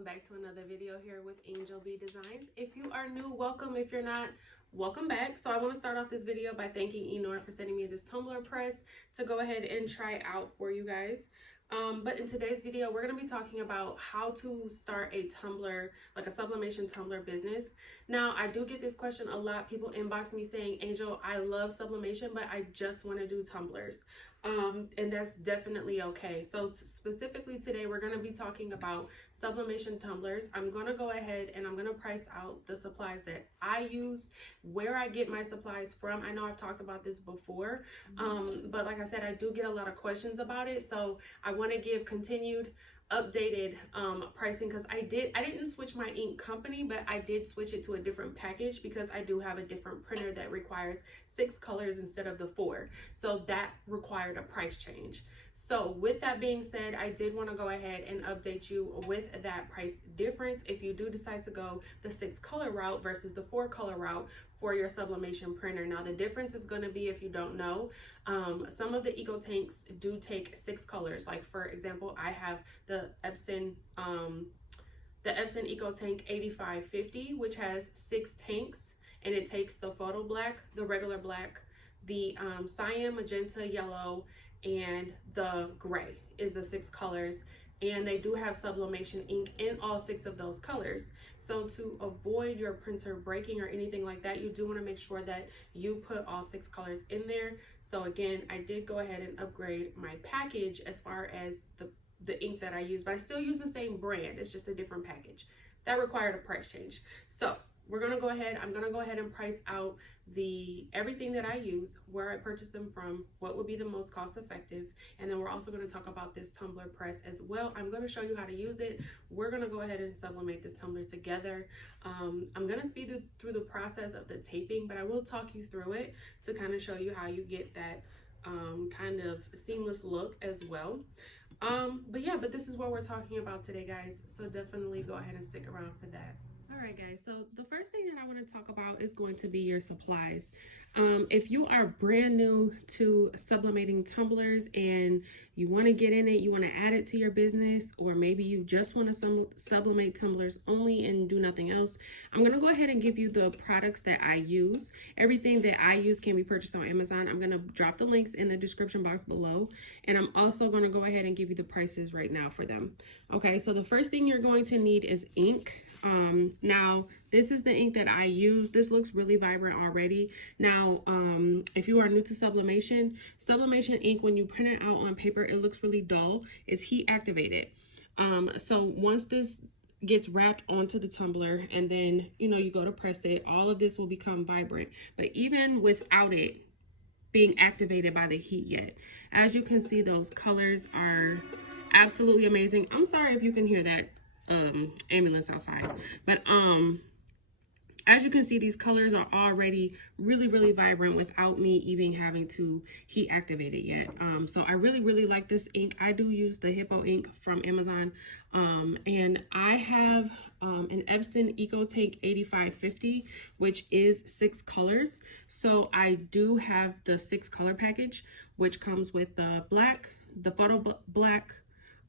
welcome back to another video here with Angel B Designs. If you are new, welcome. If you're not, welcome back. So I want to start off this video by thanking Eenour for sending me this tumbler press to go ahead and try out for you guys. But in today's video, we're going to be talking about how to start a tumbler, like a sublimation tumbler business. Now, I do get this question a lot. People inbox me saying, Angel, I love sublimation, but I just want to do tumblers. And that's definitely okay. So specifically today, we're going to be talking about sublimation tumblers. I'm going to go ahead and I'm going to price out the supplies that I use, where I get my supplies from. I know I've talked about this before, but like I said, I do get a lot of questions about it. So I want to give continued updated pricing, because I didn't switch my ink company, but I did switch it to a different package because I do have a different printer that requires 6 colors instead of the 4, so that required a price change. So with that being said, I did want to go ahead and update you with that price difference if you do decide to go the 6 color route versus the 4 color route for your sublimation printer. Now the difference is going to be, if you don't know, some of the eco tanks do take 6 colors. Like for example, I have the Epson Eco Tank 8550, which has 6 tanks, and it takes the photo black, the regular black, the cyan, magenta, yellow, and the gray is the 6 colors. And they do have sublimation ink in all 6 of those colors. So to avoid your printer breaking or anything like that, you do want to make sure that you put all 6 colors in there. So again, I did go ahead and upgrade my package as far as the ink that I use, but I still use the same brand. It's just a different package. That required a price change. So I'm going to go ahead and price out everything that I use, where I purchase them from, what would be the most cost effective, and then we're also going to talk about this tumbler press as well. I'm going to show you how to use it. We're going to go ahead and sublimate this tumbler together. I'm going to speed through the process of the taping, but I will talk you through it to kind of show you how you get that kind of seamless look as well. But this is what we're talking about today, guys, so definitely go ahead and stick around for that. All right, guys, so the first thing that I want to talk about is going to be your supplies. If you are brand new to sublimating tumblers and you want to get in it, you want to add it to your business, or maybe you just want to sublimate tumblers only and do nothing else, I'm going to go ahead and give you the products that I use. Everything that I use can be purchased on Amazon. I'm going to drop the links in the description box below, and I'm also going to go ahead and give you the prices right now for them. Okay, so the first thing you're going to need is ink. Now this is the ink that I use. This looks really vibrant already. Now, if you are new to sublimation ink, when you print it out on paper, it looks really dull. It's heat activated. So once this gets wrapped onto the tumbler and then, you go to press it, all of this will become vibrant. But even without it being activated by the heat yet, as you can see, those colors are absolutely amazing. I'm sorry if you can hear that ambulance outside, but as you can see, these colors are already really vibrant without me even having to heat activate it yet. So I really like this ink. I do use the Hippo ink from Amazon, and I have an Epson Eco Tank 8550, which is 6 colors. So I do have the 6 color package, which comes with the black, the photo black,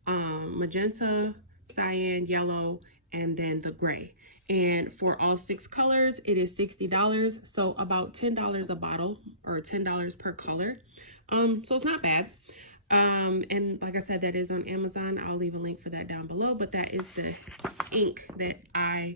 magenta, cyan, yellow, and then the gray. And for all 6 colors, it is $60, so about $10 a bottle, or $10 per color. So it's not bad. And like I said, that is on Amazon. I'll leave a link for that down below, but that is the ink that I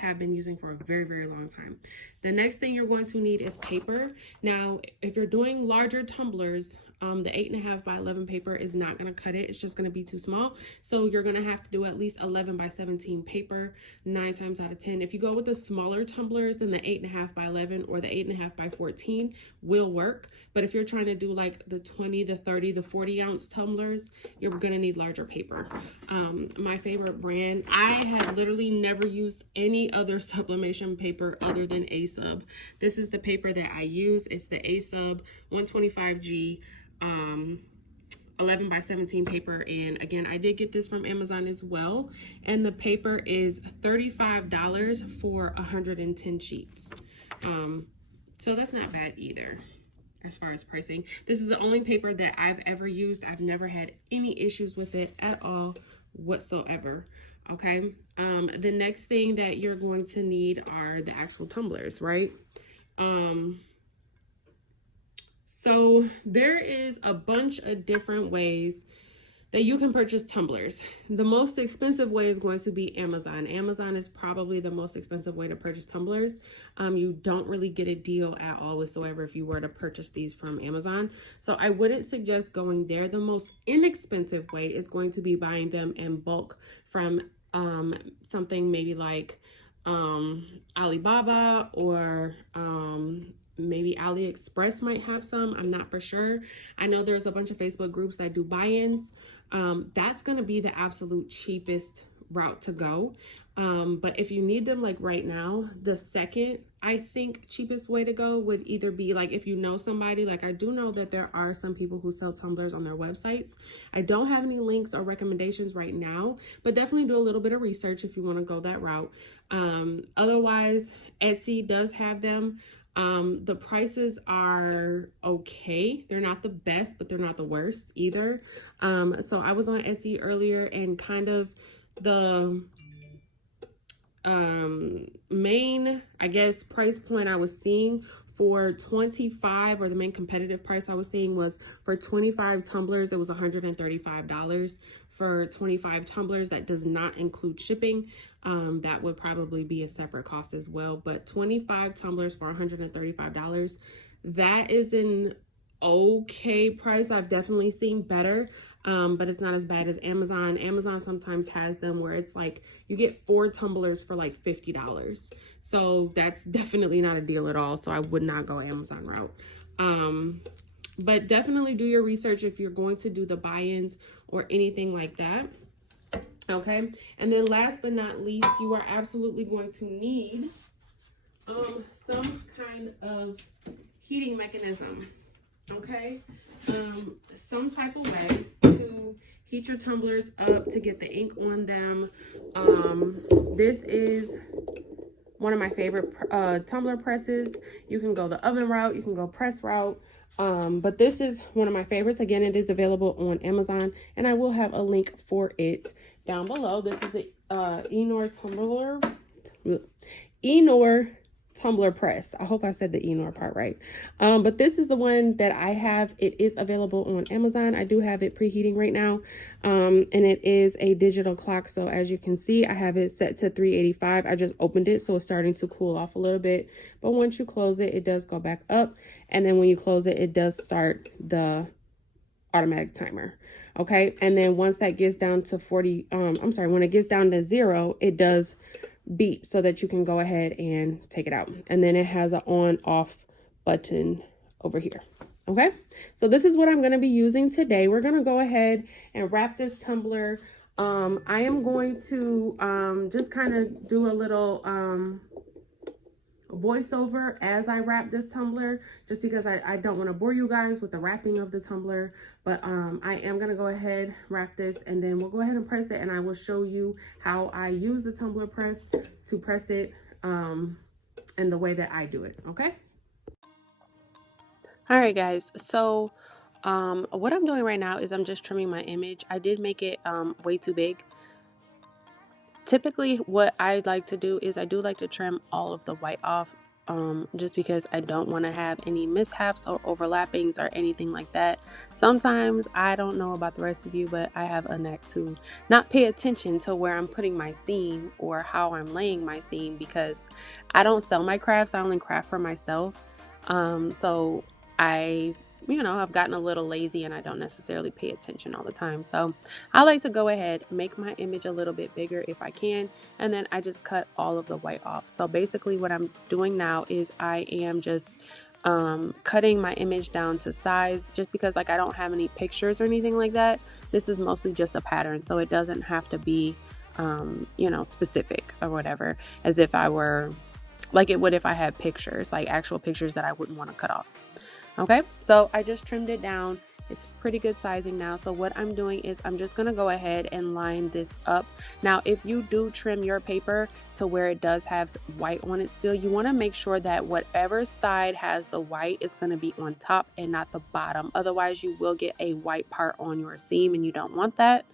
have been using for a very long time. The next thing you're going to need is paper. Now, if you're doing larger tumblers, the 8.5 by 11 paper is not going to cut it. It's just going to be too small. So you're going to have to do at least 11 by 17 paper 9 times out of 10. If you go with the smaller tumblers, then the 8.5 by 11 or the 8.5 by 14 will work. But if you're trying to do like the 20, the 30, the 40 ounce tumblers, you're going to need larger paper. My favorite brand, I have literally never used any other sublimation paper other than A-Sub. This is the paper that I use. It's the A-Sub 125G 11 by 17 paper, and again, I did get this from Amazon as well, and the paper is $35 for 110 sheets. So that's not bad either as far as pricing. This is the only paper that I've ever used. I've never had any issues with it at all whatsoever. Okay. The next thing that you're going to need are the actual tumblers, right? So there is a bunch of different ways that you can purchase tumblers. The most expensive way is going to be Amazon. Amazon is probably the most expensive way to purchase tumblers. You don't really get a deal at all whatsoever if you were to purchase these from Amazon. So I wouldn't suggest going there. The most inexpensive way is going to be buying them in bulk from something maybe like Alibaba or maybe AliExpress might have some. I'm not for sure. I know there's a bunch of Facebook groups that do buy-ins. That's going to be the absolute cheapest route to go. But if you need them like right now, the second, I think, cheapest way to go would either be like if you know somebody. Like I do know that there are some people who sell tumblers on their websites. I don't have any links or recommendations right now, but definitely do a little bit of research if you want to go that route. Otherwise, Etsy does have them. The prices are okay. They're not the best, but they're not the worst either. So I was on Etsy earlier, and kind of the main, I guess, price point I was seeing for 25, or the main competitive price I was seeing was for 25 tumblers, it was $135. For 25 tumblers, that does not include shipping. That would probably be a separate cost as well, but 25 tumblers for $135, that is an okay price. I've definitely seen better, but it's not as bad as Amazon. Amazon sometimes has them where it's like you get 4 tumblers for like $50. So that's definitely not a deal at all. So I would not go Amazon route. But definitely do your research if you're going to do the buy-ins or anything like that. Okay, and then last but not least, you are absolutely going to need some kind of heating mechanism. Okay, some type of way to heat your tumblers up to get the ink on them. This is one of my favorite tumbler presses. You can go the oven route, you can go press route. But this is one of my favorites. Again, it is available on Amazon, and I will have a link for it down below. This is the Eenour Tumbler Press. I hope I said the Eenour part right. But this is the one that I have. It is available on Amazon. I do have it preheating right now. And it is a digital clock. So as you can see, I have it set to 385. I just opened it, so it's starting to cool off a little bit. But once you close it, it does go back up. And then when you close it, it does start the automatic timer. Okay. And then once that gets down to when it gets down to 0, it does beep so that you can go ahead and take it out. And then it has an on off button over here. Okay, so this is what I'm going to be using today. We're going to go ahead and wrap this tumbler. I am going to just kind of do a little voiceover as I wrap this tumbler, just because I don't want to bore you guys with the wrapping of the tumbler. But I am going to go ahead, wrap this, and then we'll go ahead and press it, and I will show you how I use the tumbler press to press it in the way that I do it. Okay. All right, guys. So what I'm doing right now is I'm just trimming my image. I did make it way too big. Typically, what I like to do is I do like to trim all of the white off, just because I don't want to have any mishaps or overlappings or anything like that. Sometimes, I don't know about the rest of you, but I have a knack to not pay attention to where I'm putting my seam or how I'm laying my seam, because I don't sell my crafts. I only craft for myself. So I've gotten a little lazy and I don't necessarily pay attention all the time. So I like to go ahead, make my image a little bit bigger if I can, and then I just cut all of the white off. So basically what I'm doing now is I am just cutting my image down to size, just because like I don't have any pictures or anything like that. This is mostly just a pattern, so it doesn't have to be specific or whatever, as if I were like it would if I had pictures, like actual pictures that I wouldn't want to cut off. Okay, so I just trimmed it down. It's pretty good sizing now. So what I'm doing is I'm just going to go ahead and line this up. Now, if you do trim your paper, to where it does have white on it still. You want to make sure that whatever side has the white is going to be on top and not the bottom. Otherwise, you will get a white part on your seam and you don't want that.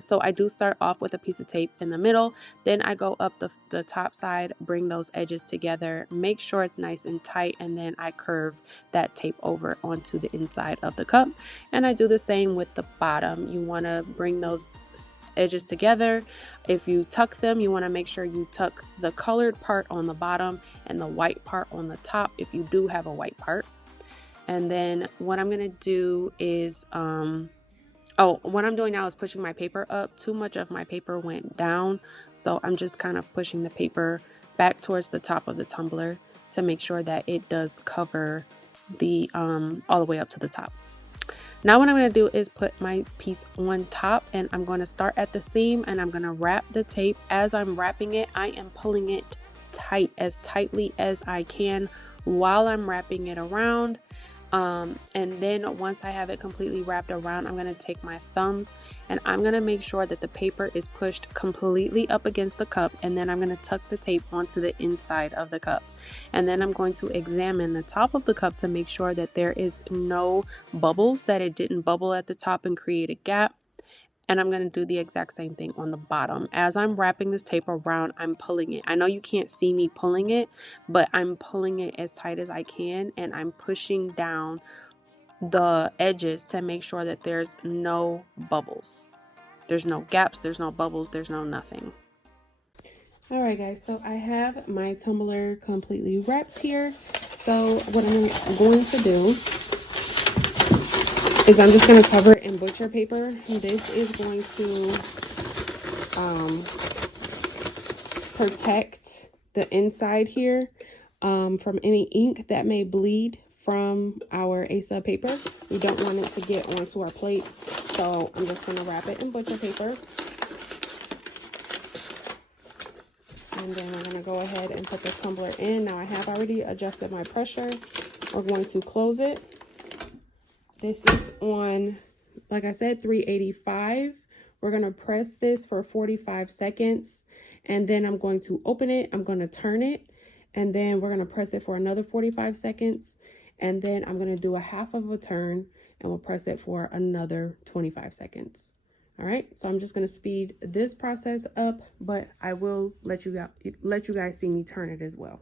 So I do start off with a piece of tape in the middle. Then I go up the top side, bring those edges together, make sure it's nice and tight, and then I curve that tape over onto the inside of the cup. And I do the same with the bottom. You want to bring those edges together. If you tuck them, you want to make sure you tuck the colored part on the bottom and the white part on the top if you do have a white part. And then what I'm going to do is what I'm doing now is pushing my paper up. Too much of my paper went down, so I'm just kind of pushing the paper back towards the top of the tumbler to make sure that it does cover the all the way up to the top. Now what I'm going to do is put my piece on top, and I'm going to start at the seam and I'm going to wrap the tape. As I'm wrapping it, I am pulling it tight, as tightly as I can while I'm wrapping it around. And then once I have it completely wrapped around, I'm going to take my thumbs and I'm going to make sure that the paper is pushed completely up against the cup, and then I'm going to tuck the tape onto the inside of the cup. And then I'm going to examine the top of the cup to make sure that there is no bubbles, that it didn't bubble at the top and create a gap. And I'm going to do the exact same thing on the bottom. As I'm wrapping this tape around, I'm pulling it. I know you can't see me pulling it, but I'm pulling it as tight as I can, and I'm pushing down the edges to make sure that there's no bubbles. There's no gaps, there's no bubbles, there's no nothing. All right, guys, so I have my tumbler completely wrapped here. So what I'm going to do is I'm just going to cover it in butcher paper. This is going to protect the inside here from any ink that may bleed from our A-sub paper. We don't want it to get onto our plate, so I'm just going to wrap it in butcher paper. And then we're going to go ahead and put the tumbler in. Now I have already adjusted my pressure. We're going to close it. This is on, like I said, 385. We're going to press this for 45 seconds. And then I'm going to open it. I'm going to turn it. And then we're going to press it for another 45 seconds. And then I'm going to do a half of a turn and we'll press it for another 25 seconds. All right. So I'm just going to speed this process up, but I will let you guys see me turn it as well.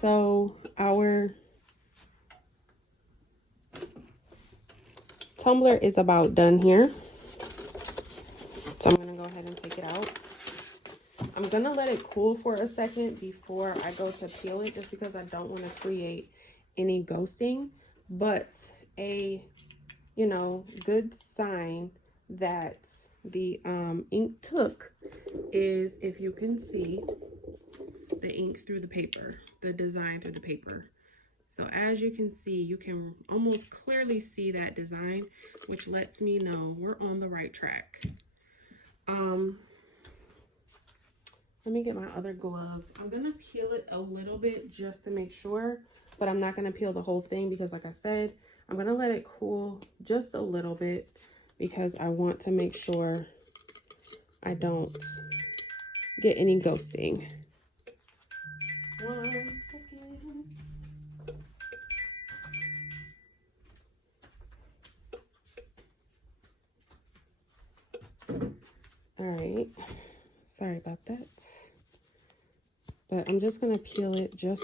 So our tumbler is about done here. So I'm going to go ahead and take it out. I'm going to let it cool for a second before I go to peel it, just because I don't want to create any ghosting. But a, good sign that the ink took is if you can see the ink through the paper, the design through the paper. So as you can see, you can almost clearly see that design, which lets me know we're on the right track. Let me get my other glove. I'm gonna peel it a little bit just to make sure, but I'm not gonna peel the whole thing because, like I said, I'm gonna let it cool just a little bit because I want to make sure I don't get any ghosting. 1 second. All right, sorry about that, but I'm just gonna peel it just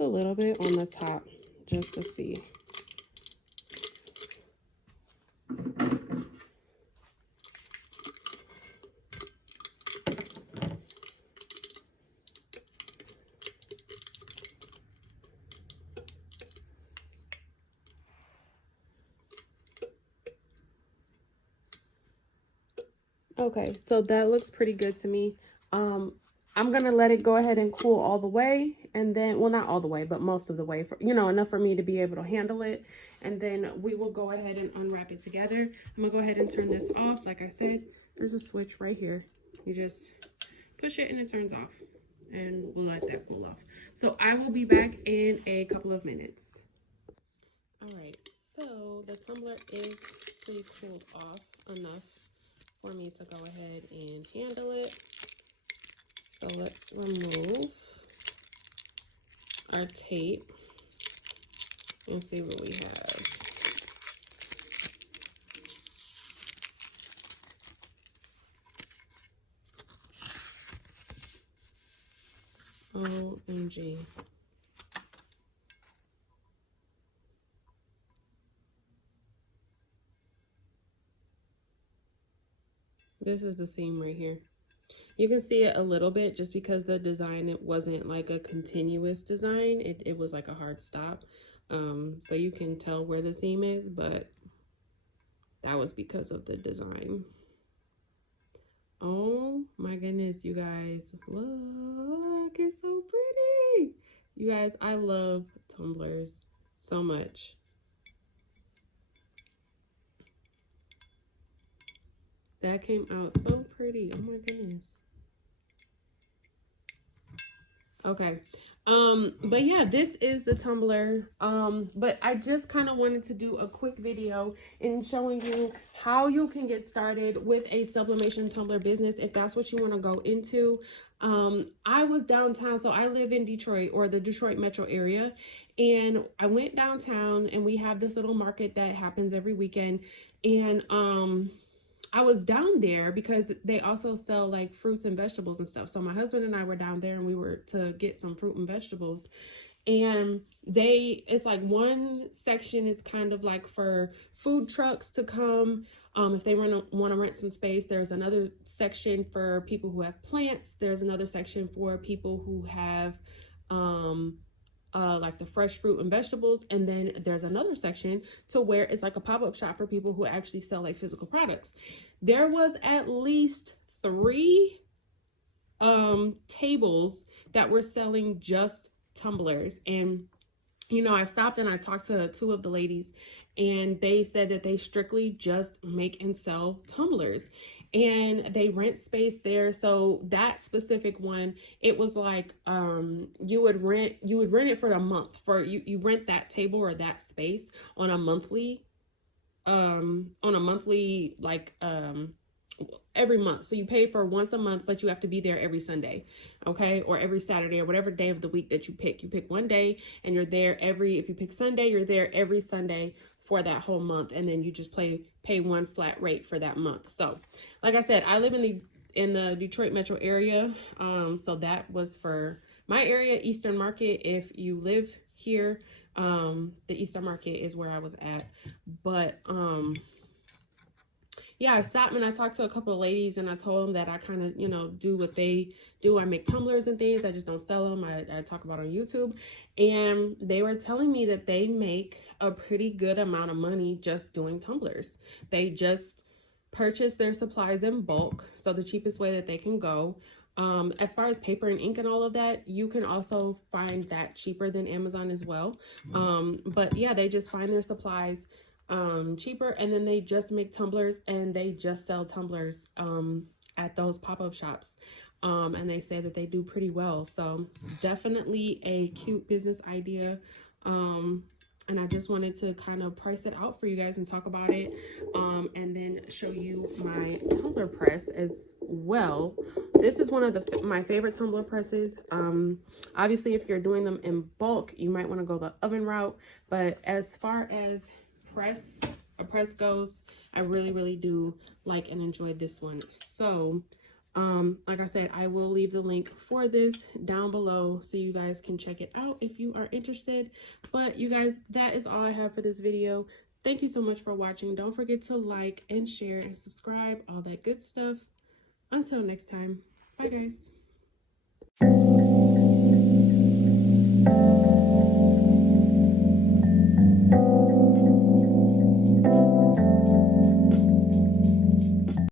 a little bit on the top, just to see. Okay, so that looks pretty good to me. I'm gonna let it go ahead and cool all the way, and then, well, not all the way, but most of the way, for, you know, enough for me to be able to handle it. And then we will go ahead and unwrap it together. I'm gonna go ahead and turn this off. Like I said, there's a switch right here. You just push it and it turns off, and we'll let that cool off. So I will be back in a couple of minutes. All right, so the tumbler is pretty cooled off enough for me to go ahead and handle it. So let's remove our tape and see what we have. OMG. This is the seam right here. You can see it a little bit just because the design, it wasn't like a continuous design. It was like a hard stop. So you can tell where the seam is, but that was because of the design. Oh my goodness, you guys, look, it's so pretty. You guys, I love tumblers so much. That came out so pretty. Oh my goodness. Okay. But yeah, this is the tumbler. But I just kind of wanted to do a quick video in showing you how you can get started with a sublimation tumbler business if that's what you want to go into. I was downtown, so I live in Detroit, or the Detroit metro area, and I went downtown, and we have this little market that happens every weekend, and I was down there because they also sell like fruits and vegetables and stuff. So my husband and I were down there, and we were to get some fruit and vegetables. And it's like one section is kind of like for food trucks to come. If they want to rent some space. There's another section for people who have plants. There's another section for people who have like the fresh fruit and vegetables, and then there's another section to where it's like a pop-up shop for people who actually sell like physical products. There was at least 3 tables that were selling just tumblers, and you know, I stopped and I talked to 2 of the ladies, and they said that they strictly just make and sell tumblers, and they rent space there. So that specific one, it was like you would rent it for a month. For you rent that table or that space on a monthly like every month. So you pay for once a month, but you have to be there every Sunday, okay, or every Saturday, or whatever day of the week that you pick. You pick one day and you're there if you pick Sunday, you're there every Sunday for that whole month, and then you just pay one flat rate for that month. So like I said, I live in the Detroit metro area, so that was for my area. Eastern Market, if you live here, the Eastern Market is where I was at. But yeah, I stopped and I talked to a couple of ladies, and I told them that I kind of, you know, do what they do. I make tumblers and things. I just don't sell them. I talk about on YouTube. And they were telling me that they make a pretty good amount of money just doing tumblers. They just purchase their supplies in bulk. So the cheapest way that they can go. As far as paper and ink and all of that, you can also find that cheaper than Amazon as well. But yeah, they just find their supplies cheaper, and then they just make tumblers, and they just sell tumblers at those pop-up shops, and they say that they do pretty well. So definitely a cute business idea, and I just wanted to kind of price it out for you guys and talk about it, and then show you my tumbler press as well. This is one of my favorite tumbler presses. Obviously, if you're doing them in bulk, you might want to go the oven route, but as far as a press goes, I really do like and enjoy this one. So Like I said, I will leave the link for this down below so you guys can check it out if you are interested. But you guys, that is all I have for this video. Thank you so much for watching. Don't forget to like and share and subscribe, all that good stuff. Until next time, bye guys.